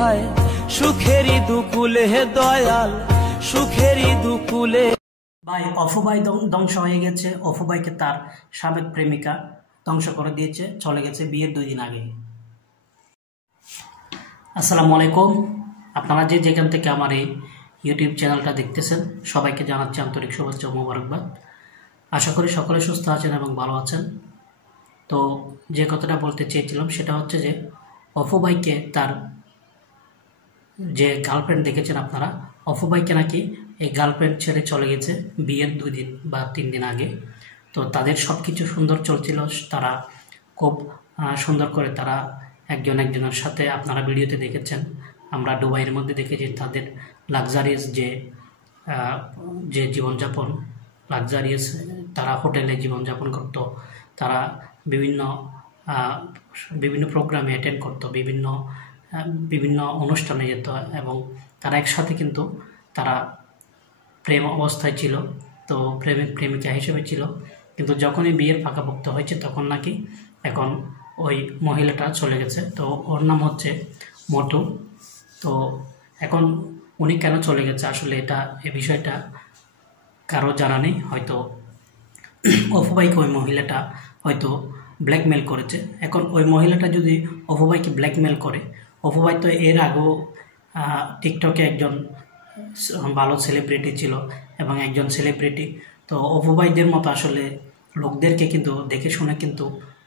হায় সুখেরই দুকুলে হে দয়াল সুখেরই দুকুলে। ভাই অফুভাই ধ্বংস হয়ে গেছে। অফুভাইকে তার সাবেক প্রেমিকা ধ্বংস করে দিয়েছে, চলে গেছে বিয়ের 2 দিন আগে। আসসালামু আলাইকুম, আপনারা যেখান থেকে আমার এই ইউটিউব চ্যানেলটা দেখতেছেন সবাইকে জানাচ্ছি আন্তরিক শুভেচ্ছা ও মোবারকবাদ। আশা করি সকলে সুস্থ আছেন এবং ভালো আছেন। তো যে কথাটা বলতে চেয়েছিলাম সেটা হচ্ছে যে অফুভাইকে তার যে গার্লফ্রেন্ড দেখেছেন আপনারা, অফুভাইকে নাকি এই গার্লফ্রেন্ড ছেড়ে চলে গেছে বিয়ের 2 দিন বা 3 দিন আগে। তো তাদের সব কিছু সুন্দর চলছিল, তারা খুব সুন্দর করে তারা একজন একজনের সাথে, আপনারা ভিডিওতে দেখেছেন, আমরা দুবাইয়ের মধ্যে দেখেছি তাদের লাক্সারিয়াস যে জীবনযাপন, লাক্সারিয়াস তারা হোটেলে জীবনযাপন করত, তারা বিভিন্ন প্রোগ্রামে অ্যাটেন্ড করতো, বিভিন্ন অনুষ্ঠানে যেত এবং তারা একসাথে কিন্তু তারা প্রেম অবস্থায় ছিল, তো প্রেমিকা হিসেবে ছিল। কিন্তু যখনই বিয়ের পাকাপোক্ত হয়েছে তখন নাকি এখন ওই মহিলাটা চলে গেছে। তো ওর নাম হচ্ছে মটু। তো এখন উনি কেন চলে গেছে আসলে এই বিষয়টা কারো জানা নেই। হয়তো অফুভাইকে ওই মহিলাটা হয়তো ব্ল্যাকমেল করেছে। এখন ওই মহিলাটা যদি অফুভাইকে ব্ল্যাকমেল করে, অফুভাই তো এর আগেও টিকটকে একজন ভালো সেলিব্রিটি ছিল এবং একজন সেলিব্রিটি। তো অফুভাইদের মতো আসলে লোকদেরকে কিন্তু দেখে শুনে কিন্তু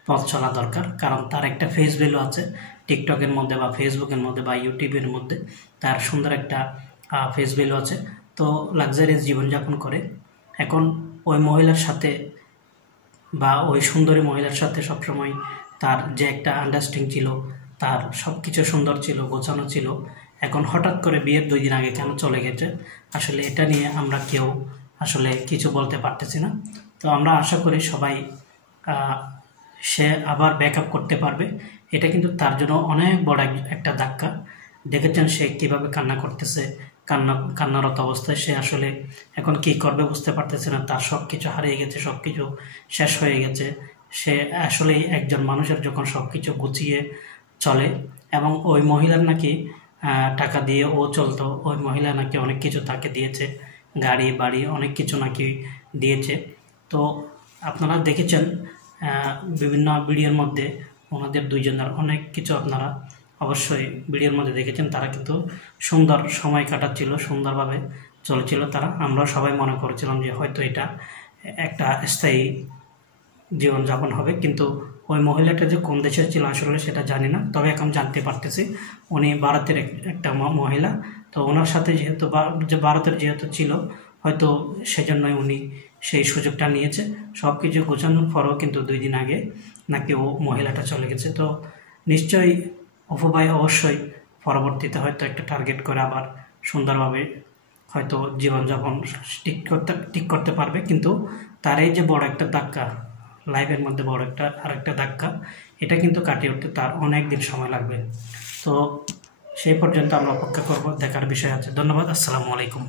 পথ চলা দরকার, কারণ তার একটা ফেস ভ্যালু আছে টিকটকের মধ্যে বা ফেসবুকের মধ্যে বা ইউটিউবের মধ্যে, তার সুন্দর একটা ফেস ভ্যালু আছে। তো লাক্সারিয়াস জীবনযাপন করে। এখন ওই মহিলার সাথে বা ওই সুন্দরী মহিলার সাথে সবসময় তার যে একটা আন্ডারস্ট্যান্ডিং ছিল, তার সব কিছু সুন্দর ছিল, গোছানো ছিল। এখন হঠাৎ করে বিয়ের 2 দিন আগে কেন চলে গেছে আসলে এটা নিয়ে আমরা কেউ আসলে কিছু বলতে পারতেছি না। তো আমরা আশা করি সবাই সে আবার ব্যাকআপ করতে পারবে। এটা কিন্তু তার জন্য অনেক বড় একটা ধাক্কা। দেখেছেন সে কিভাবে কান্না করতেছে, কান্নারত অবস্থায় সে আসলে এখন কি করবে বুঝতে পারতেছে না। তার সব কিছু হারিয়ে গেছে, সব কিছু শেষ হয়ে গেছে। সে আসলেই একজন মানুষের যখন সব কিছু গুছিয়ে চলে, এবং ওই মহিলার নাকি টাকা দিয়ে ও চলতো, ওই মহিলা নাকি অনেক কিছু তাকে দিয়েছে, গাড়ি বাড়ি অনেক কিছু নাকি দিয়েছে। তো আপনারা দেখেছেন বিভিন্ন ভিডিওর মধ্যে ওনাদের দুইজনের অনেক কিছু আপনারা অবশ্যই ভিডিওর মধ্যে দেখেছেন। তারা কিন্তু সুন্দর সময় কাটাচ্ছিল, সুন্দরভাবে চলছিল তারা। আমরা সবাই মনে করেছিলাম যে হয়তো এটা একটা স্থায়ী জীবনযাপন হবে, কিন্তু ওই মহিলাটা যে কোন দেশের ছিল আসলে সেটা জানি না। তবে এখন জানতে পারতেছি উনি ভারতের একটা মহিলা। তো ওনার সাথে যেহেতু ভারতের যেহেতু ছিল, হয়তো সেজন্যই উনি সেই সুযোগটা নিয়েছে। সব কিছু গোছানোর পরও কিন্তু 2 দিন আগে নাকি ও মহিলাটা চলে গেছে। তো নিশ্চয়ই অফুভাই অবশ্যই পরবর্তীতে হয়তো একটা টার্গেট করে আবার সুন্দরভাবে হয়তো জীবনযাপন ঠিক করতে পারবে। কিন্তু তার এই যে বড় একটা ধাক্কা, লাইফের মধ্যে বড় আরেকটা ধাক্কা, এটা কিন্তু কাটিয়ে উঠতে তার অনেক দিন সময় লাগবে। তো সেই পর্যন্ত আমরা অপেক্ষা করব, দেখার বিষয় আছে। ধন্যবাদ। আসসালামু আলাইকুম।